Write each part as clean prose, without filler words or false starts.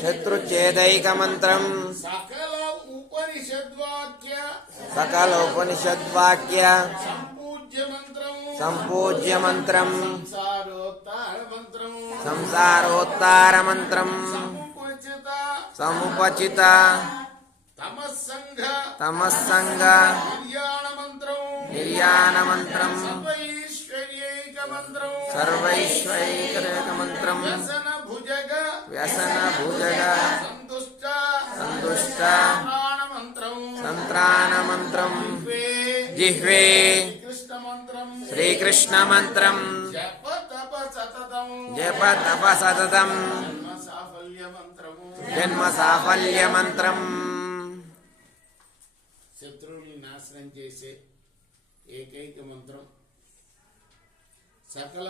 శత్రుచ్ఛేదైకమంత్రం సకల ఉపనిషద్వాక్య సంపూజ్య మంత్రం సంసారోత్తార మంత్రం సముపచిత తమస్సంగ నిర్యాణ మంత్రం సర్వైశ్వైకరేక మంత్రం వ్యసన భుజగ సందుష్ట సంత్రాణ మంత్రం జిహ్వే శ్రీకృష్ణ మంత్రం జప తప సతతం జన్మ సాఫల్య మంత్రం. శత్రువుల్ని నాశనం చేసే ఏకైక మంత్రం, సకల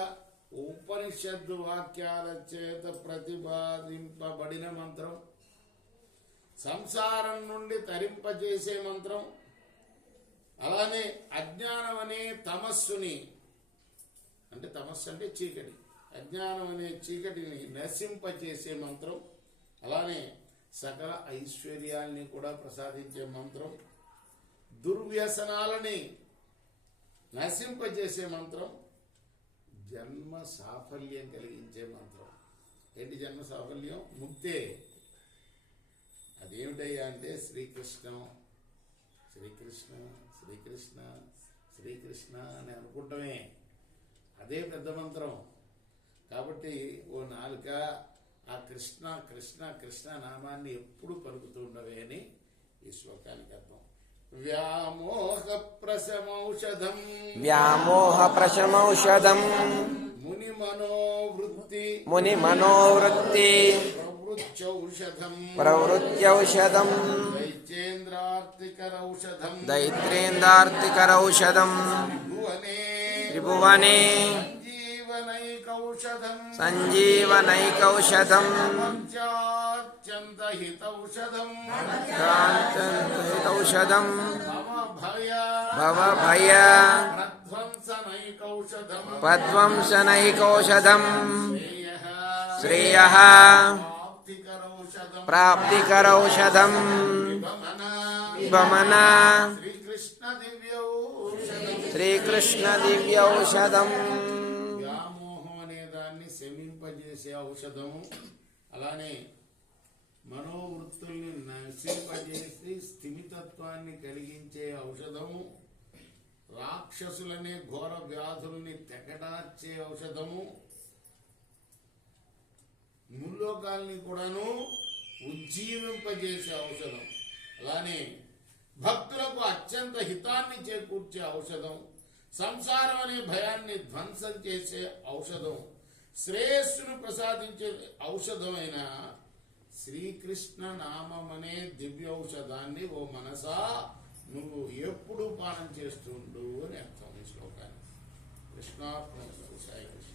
ఉపనిషత్తు వాక్యాల చేత ప్రతిపాదింపబడిన మంత్రం, సంసారం నుండి తరింపజేసే మంత్రం, అలానే అజ్ఞానం అనే తమస్సుని, అంటే తమస్సు అంటే చీకటి, అజ్ఞానం అనే చీకటిని నశింపచేసే మంత్రం, అలానే సకల ఐశ్వర్యాల్ని కూడా ప్రసాదించే మంత్రం, దుర్వ్యసనాలని నశింపజేసే మంత్రం, జన్మ సాఫల్యం కలిగించే మంత్రం. ఏంటి జన్మ సాఫల్యం? ముక్తే. అదేమిటయ్యా అంటే శ్రీకృష్ణం, శ్రీకృష్ణ శ్రీకృష్ణ శ్రీకృష్ణ అని అనుకుంటమే, అదే పెద్ద మంత్రం. కాబట్టి ఓ నాలుక ఆ కృష్ణ కృష్ణ కృష్ణ నామాన్ని ఎప్పుడు పలుకుతూ ఉండవే అని ఈ శ్లోకానికి అర్థం. వ్యామోహ ప్రశమౌషధం ముని మనోవృత్తి ప్రవృత్యౌషధం దైత్రేంద్రార్తికరౌషధం త్రిభువనే సంజీవనైకౌషధం హితౌషధం భవభయ పద్వంసనైకౌషధం శ్రేయః ప్రాప్తికరౌషధం విభమన శ్రీకృష్ణ దివ్యౌషధం. వ్యామోహం అనే దాన్ని శమింపజేసే ఔషధము, అలానే మనోవృత్తుల్ని నశింపజేసి స్థిమితత్వాన్ని కలిగించే ఔషధము, రాక్షసులనే ఘోర వ్యాధుల్ని తెగడార్చే ఔషధము, ముల్లోకాల్ని కూడాను ఉజ్జీవింపజేసే ఔషధం, అలానే భక్తులకు అత్యంత హితాన్ని చేకూర్చే ఔషధం, సంసారం అనే భయాన్ని ధ్వంసం చేసే ఔషధం, శ్రేయస్సును ప్రసాదించే ఔషధమైన శ్రీకృష్ణ నామం అనే దివ్య ఔషధాన్ని ఓ మనసా నువ్వు ఎప్పుడు పానం చేస్తుండు అని అర్థం ఈ శ్లోకాన్ని. కృష్ణార్పణ సాయి కృష్ణ.